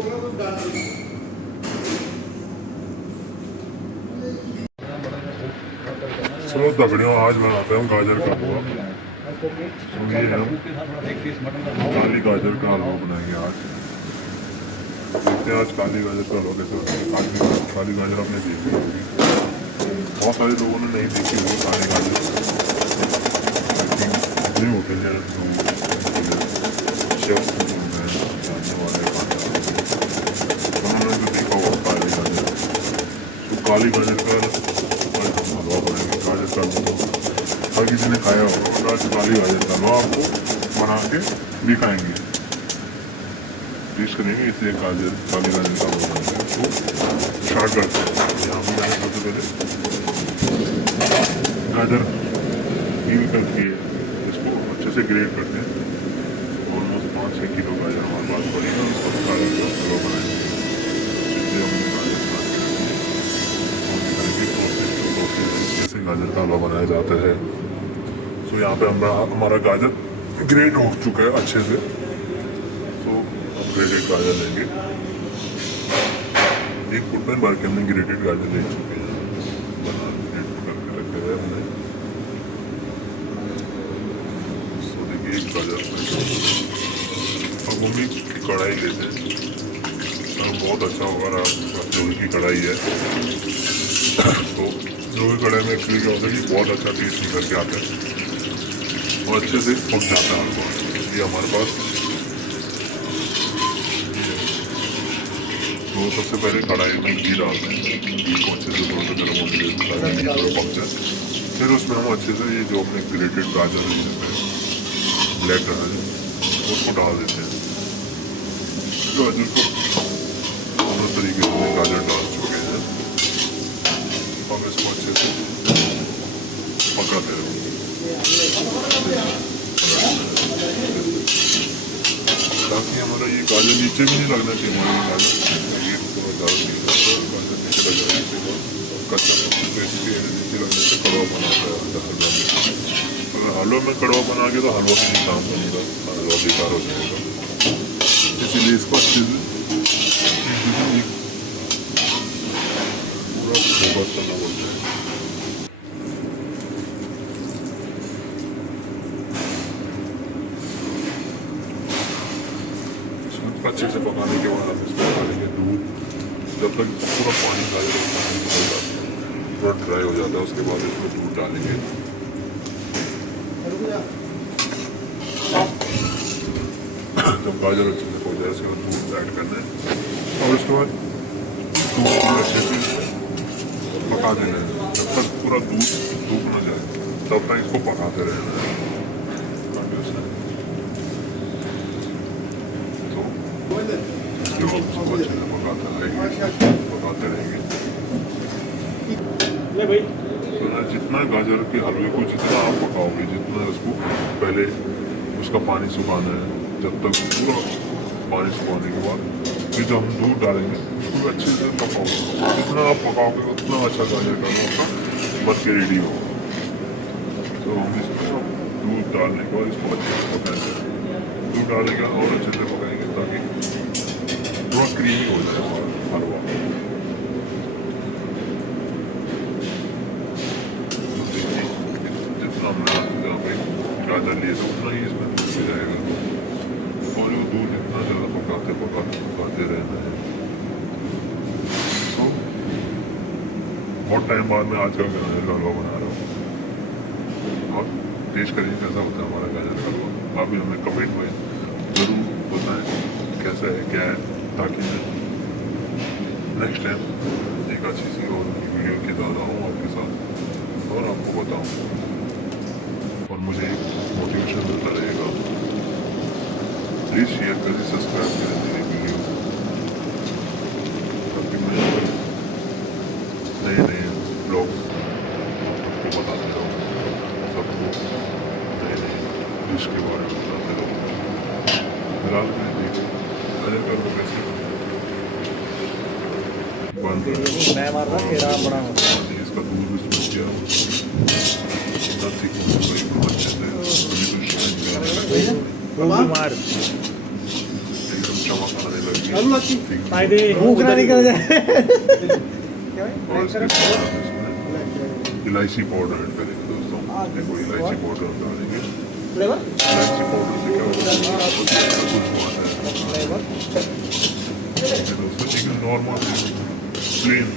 चलो दगड़ियों, आज बनाते हैं गाजर का हलवा। ये हम काली गाजर का हलवा बनाएंगे आज। देखते हैं आज काली गाजर का हलवा कैसे होता है। काली गाजर आपने देखी होगी, बहुत सारे लोगों ने नहीं देखी होगी काली गाजर, लेकिन इतने होते हैं शेफ्स जानने वाले उन्होंने जो देखा होगा काली गाजर। तो काली गाजर का हलवा बनाएंगे। गाजर का हलवा हर किसी ने खाया होगा, आज काली गाजर का हलवा आपको बना के दिखाएंगे, टेस्ट करेंगे। इसलिए काली गाजर का हलवा बनाएंगे। तो स्टार्ट करते हैं। यहाँ पर मैंने सबसे पहले गाजर पील करके इसको अच्छे से ग्रेट करते हैं। ऑलमोस्ट 5-6 किलो गाजर हमारे पास पड़ेगा, उसको काली का हलवा बनाएंगे। इसलिए हमने कैसे गाजर का हलवा बनाया जाता है। तो यहाँ पे हमारा गाजर ग्रेट हो चुका है अच्छे से। तो हम ग्रेटेड गाजर लेंगे, एक फुट में भर के हमने ग्रेटेड गाजर ले चुके हैं, बना ग्रेट करके रखे हुए हमने। तो देखिए एक गाजर अब हम भी कढ़ाई लेते हैं। बहुत अच्छा होगा, जोड़ी की कढ़ाई है। तो जोड़ी कढ़ाई में एक्चुअली क्या होता है कि बहुत अच्छा टेस्ट निकल के आता है और अच्छे से पक जाता है हलवा। ये हमारे पास तो सबसे पहले कढ़ाई में घी डालते हैं। घी को अच्छे से थोड़ा सा गर्म होने देते, पक जाए। फिर उसमें हम अच्छे से ये जो अपने ग्रेटेड गाजर है, ब्लैक गाजर, उसको डाल देते हैं। गाजर को दोनों तरीके से गाजर डाल चुके हैं। अब इसको अच्छे से पकाते रहो ताकि हमारा ये गाजर नीचे भी नहीं लगना चाहिए। हमारा गाजर ये थोड़ा ज़्यादा गाजर नीचे लग रहा है, कच्चा तो इसके नीचे लगने से कड़वा बनाता है हलवा में। अगर हलवा में कड़वा बना के तो हलवा का काम बनेगा, हलवा बेकार हो जाएगा। इसीलिए इसको अच्छे से पूरा फोकस करना पड़ता है। अच्छे से पकाने के बाद हम इसमें डालेंगे दूध। जब तक पूरा पानी गाजर पूरा ड्राई हो जाता है, उसके बाद इसमें दूध डालेंगे। जब गाजर अच्छे से पक जाए उसके बाद दूध ऐड करना है और उसके बाद दूध को अच्छे से पका देना है। जब तक पूरा दूध सूख ना जाए तब तक इसको पकाते रहना है। तो इसको अच्छे से पकाते रहेंगे। तो जितना गाजर के हलवे को जितना आप पकाओगे, जितना उसको पहले उसका पानी सुखाना है, जब तक पूरा पानी सुखाने के बाद फिर जब हम दूध डालेंगे उसको अच्छे से पकाओगे। जितना आप पकाओगे उतना अच्छा गाजर का हलवा बन के रेडी होगा। तो हम इसमें दूध डालने के बाद इसको अच्छे से पकाएंगे। दूध डालने के बाद और अच्छे से पकाएंगे ताकि थोड़ा क्रीमी हो जाए हलवा। जितना हमने यहाँ पे गाजर लिए तो उतना ही इसमें दूध हो जाएगा। और जो दूध इतना ज़्यादा पकाते रहना है। तो बहुत टाइम बाद मैं आज का गाजर का हलवा बना रहा हूँ और टेस्ट करिए कैसा होता है हमारा गाजर का हलवा। आप भी हमें कमेंट में ज़रूर बताएं कैसा है, क्या है, ताकि मैं नेक्स्ट टाइम एक अच्छी सी और वीडियो के साथ आऊँ आपके साथ और आपको बताऊँ और मुझे एक मोटिवेशन मिलता रहेगा। प्लीज़ शेयर करें, सब्सक्राइब करें मेरी वीडियो, ताकि मैं नए नए ब्लॉग्स सबको बताते रहूँ, सबको नए नए डिश के बारे में बताते रहूँ। फिलहाल मैं गाजर का हलवा कैसे बन रहा है, इसका दूध भी सूख गया, अच्छे से एकदम चमक आने लगी है। ठीक है। फायदे भूख ना निकल जाए। और इसके बाद इसमें इलायची पाउडर ऐड करेंगे दोस्तों। देखो इलायची पाउडर हम डालेंगे। फ्लेवर इलायची पाउडर से क्या होता है खुशबू आता है। फ्लेवर ठीक है दोस्तों, लेकिन नॉर्मल प्लेन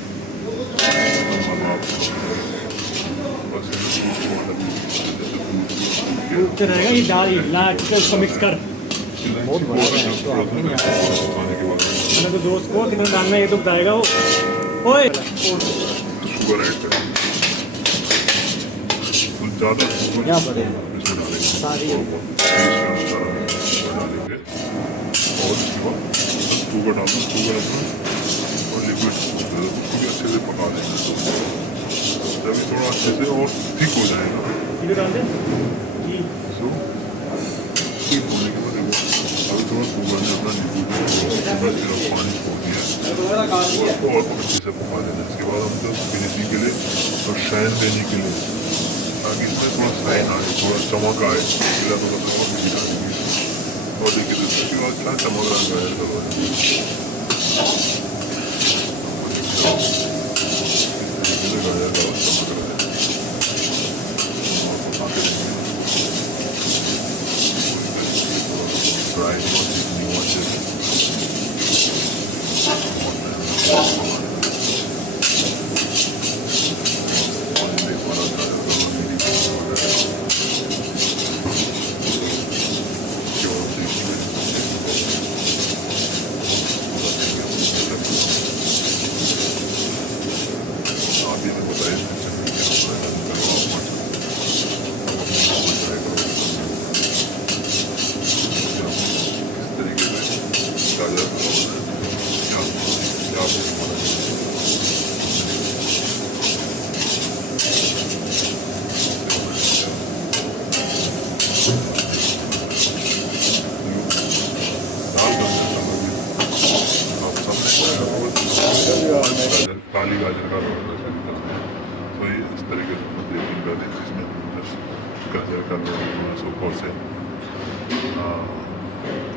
बस इसको अलग दूध से रहेगा ये डाल लाट के उसको मिक्स कर। इलायची पाउडर जब थोड़ा सा खाने के बाद मैंने तो दोस्त को कितना डालना है ये तो बताएगा वो। ओए शुगर ऐड करेंगे। तो ज़्यादा शुगर क्या पड़ेगा इसमें डालेंगे सारी टेस्ट के अनुसार हम इसमें डालेंगे। और इसके बाद शुगर डालना, शुगर अपना और लिक्विड उसको भी अच्छे से पका लेंगे। तो जब ये थोड़ा अच्छे से और थिक हो जाएगा ये डाल दे जी। सो थिक होने के बाद देखो अभी थोड़ा शुगर ने अपना लिक्विड शुगर सिर्फ पानी छोड़ दिया है, उसको और अच्छे से पका लेना। इसके बाद हम तो फिनिशिंग के लिए और शाइन देने के लिए ताकि इसमें थोड़ा शाइन आए, थोड़ा चमक आए, इसलिए थोड़ा सा और घी डालेंगे। और देखिए दोस्तों इसके बाद क्या चमक रहा है गाजर का हलवा। इस तरीके से गाजर का हलवा चमक रहा है। और पकाते रहेंगे फ्राई नहीं हो अच्छे से। काली गाजर का हलवा तो ये इस तरीके से हम प्लेटिंग कर दें जिसमें बस गाजर का हलवा थोड़ा सा ऊपर से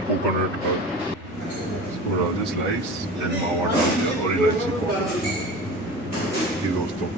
कोकोनट का थोड़ा स्लाइस एंड मावा डाल दिया और इलायची पाउडर। ये दोस्तों